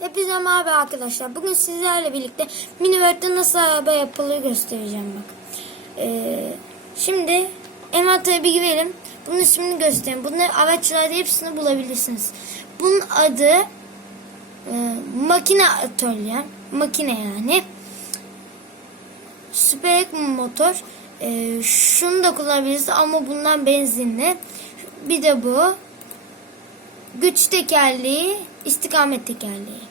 Hepinize merhaba arkadaşlar. Bugün sizlerle birlikte Miniworld'de nasıl araba yapılır göstereceğim bak. Ee, şimdi envantere bir girelim. Bunun ismini göstereyim. Bunları araçlarda hepsini bulabilirsiniz. Bunun adı e, makine atölye. Makine yani. Süperek motor. Ee, şunu da kullanabiliriz ama bundan benzinli. Bir de bu. Güç tekerleği, istikamet tekerleği.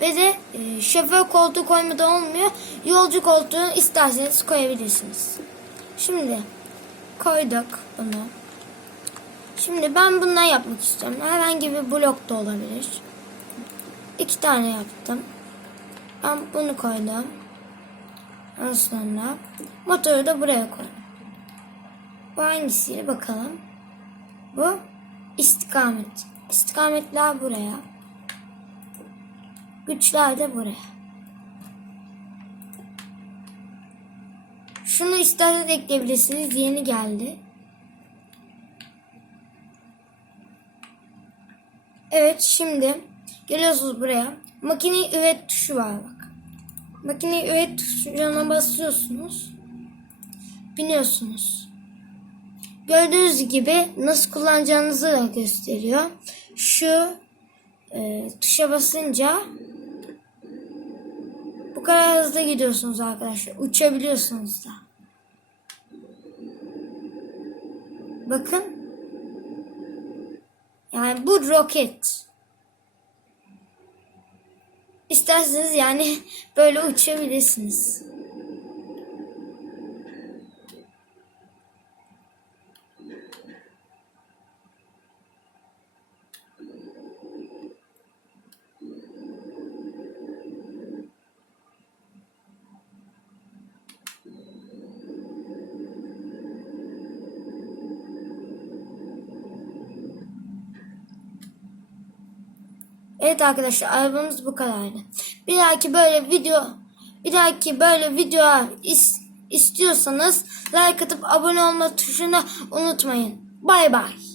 Ve de e, şoför koltuğu koymadan olmuyor. Yolcu koltuğunu isterseniz koyabilirsiniz. Şimdi koyduk bunu. Şimdi ben bundan yapmak istiyorum. Herhangi bir blok da olabilir. İki tane yaptım. Ben bunu koydum. Sonra motoru da buraya koydum. Bu hangisiyle bakalım. Bu istikamet. İstikametler buraya. Güçler de buraya. Şunu isterseniz ekleyebilirsiniz. Yeni geldi. Evet şimdi geliyorsunuz buraya. Makineyi üret tuşu var bak. Makineyi üret tuşuna basıyorsunuz. Biniyorsunuz. Gördüğünüz gibi nasıl kullanacağınızı da gösteriyor. Şu e, tuşa basınca bu kadar hızlı gidiyorsunuz arkadaşlar. Uçabiliyorsunuz da. Bakın. Yani bu roket. İsterseniz yani böyle uçabilirsiniz. Evet arkadaşlar arabamız bu kadardı. Bir dahaki böyle video bir dahaki böyle video is, istiyorsanız like atıp abone olma tuşunu unutmayın. Bay bay.